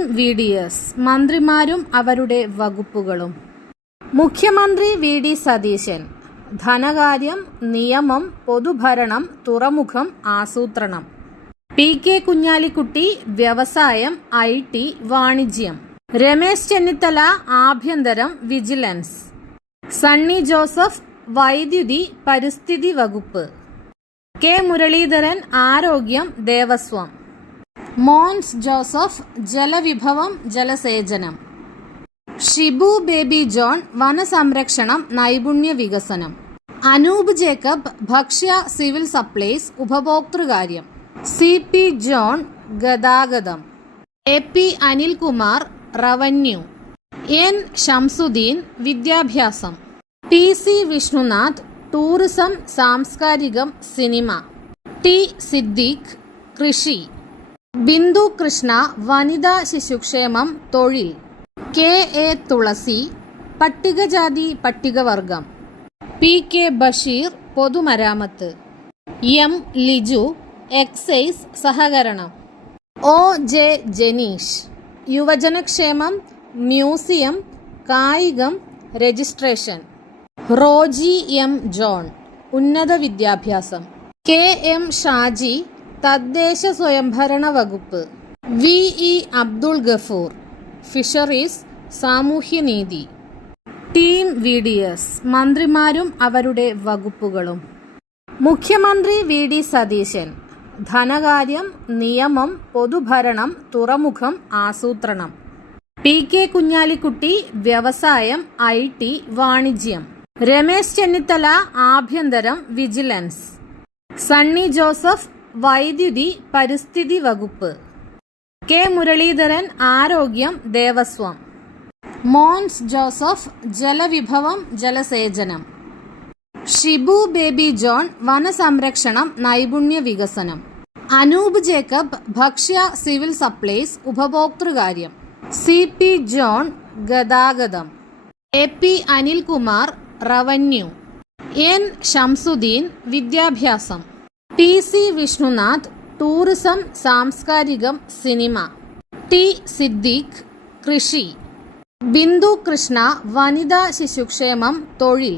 Team VDS മന്ത്രിമാരും അവരുടെ വകുപ്പുകളും. മുഖ്യമന്ത്രി VD സതീശൻ ധനകാര്യം, നിയമം, പൊതുഭരണം, തുറമുഖം, ആസൂത്രണം. PK കുഞ്ഞാലിക്കുട്ടി വ്യവസായം, IT, വാണിജ്യം. രമേശ് ചെന്നിത്തല ആഭ്യന്തരം, വിജിലൻസ്. സണ്ണി ജോസഫ് വൈദ്യുതി, പരിസ്ഥിതി വകുപ്പ്. K മുരളീധരൻ ആരോഗ്യം, ദേവസ്വം. മോൻസ് ജോസഫ് ജലവിഭവം, ജലസേചനം. ഷിബു ബേബി ജോൺ വനസംരക്ഷണം, നൈപുണ്യ വികസനം. അനൂപ് ജേക്കബ് ഭക്ഷ്യ, സിവിൽ സപ്ലൈസ്, ഉപഭോക്തൃകാര്യം. CP ജോൺ ഗതാഗതം. AP Anilkumar revenue. N Shamsuddeen വിദ്യാഭ്യാസം. PC വിഷ്ണുനാഥ് ടൂറിസം, സാംസ്കാരികം, സിനിമ. T സിദ്ദീഖ് കൃഷി. ബിന്ദു കൃഷ്ണ വനിതാ ശിശുക്ഷേമം, തൊഴിൽ. KA തുളസി പട്ടികജാതി പട്ടികവർഗം. PK ബഷീർ പൊതുമരാമത്ത്. M ലിജു എക്സൈസ് സഹകരണം. OJ ജനീഷ് യുവജനക്ഷേമം, മ്യൂസിയം, കായികം, രജിസ്ട്രേഷൻ. റോജി M ജോൺ ഉന്നത വിദ്യാഭ്യാസം. KM ഷാജി തദ്ദേശ സ്വയംഭരണ വകുപ്പ്. VE അബ്ദുൾ ഗഫൂർ ഫിഷറീസ്, സാമൂഹ്യനീതി. ടീം VDS മന്ത്രിമാരും അവരുടെ വകുപ്പുകളും. മുഖ്യമന്ത്രി VD സതീശൻ ധനകാര്യം, നിയമം, പൊതുഭരണം, തുറമുഖം, ആസൂത്രണം. PK കുഞ്ഞാലിക്കുട്ടി വ്യവസായം, IT, വാണിജ്യം. രമേശ് ചെന്നിത്തല ആഭ്യന്തരം, വിജിലൻസ്. സണ്ണി ജോസഫ് വൈദ്യുതി, പരിസ്ഥിതി വകുപ്പ്. K മുരളീധരൻ ആരോഗ്യം, ദേവസ്വം. മോൻസ് ജോസഫ് ജലവിഭവം, ജലസേചനം. ഷിബു ബേബി ജോൺ വനസംരക്ഷണം, നൈപുണ്യ വികസനം. അനൂപ് ജേക്കബ് ഭക്ഷ്യ, സിവിൽ സപ്ലൈസ്, ഉപഭോക്തൃകാര്യം. CP ജോൺ ഗതാഗതം. AP Anilkumar revenue. N Shamsuddeen വിദ്യാഭ്യാസം. PC വിഷ്ണുനാഥ് ടൂറിസം, സാംസ്കാരികം, സിനിമ. T സിദ്ദീഖ് കൃഷി. ബിന്ദു കൃഷ്ണ വനിതാ ശിശുക്ഷേമം, തൊഴിൽ.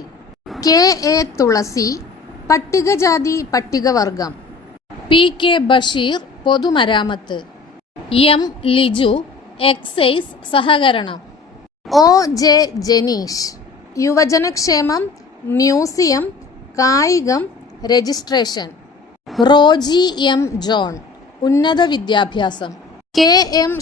KA തുളസി പട്ടികജാതി പട്ടികവർഗം. PK ബഷീർ പൊതുമരാമത്ത്. M ലിജു എക്സൈസ് സഹകരണം. OJ ജനീഷ് യുവജനക്ഷേമം, മ്യൂസിയം, കായികം, രജിസ്ട്രേഷൻ. റോജി M ജോൺ ഉന്നത വിദ്യാഭ്യാസം. KM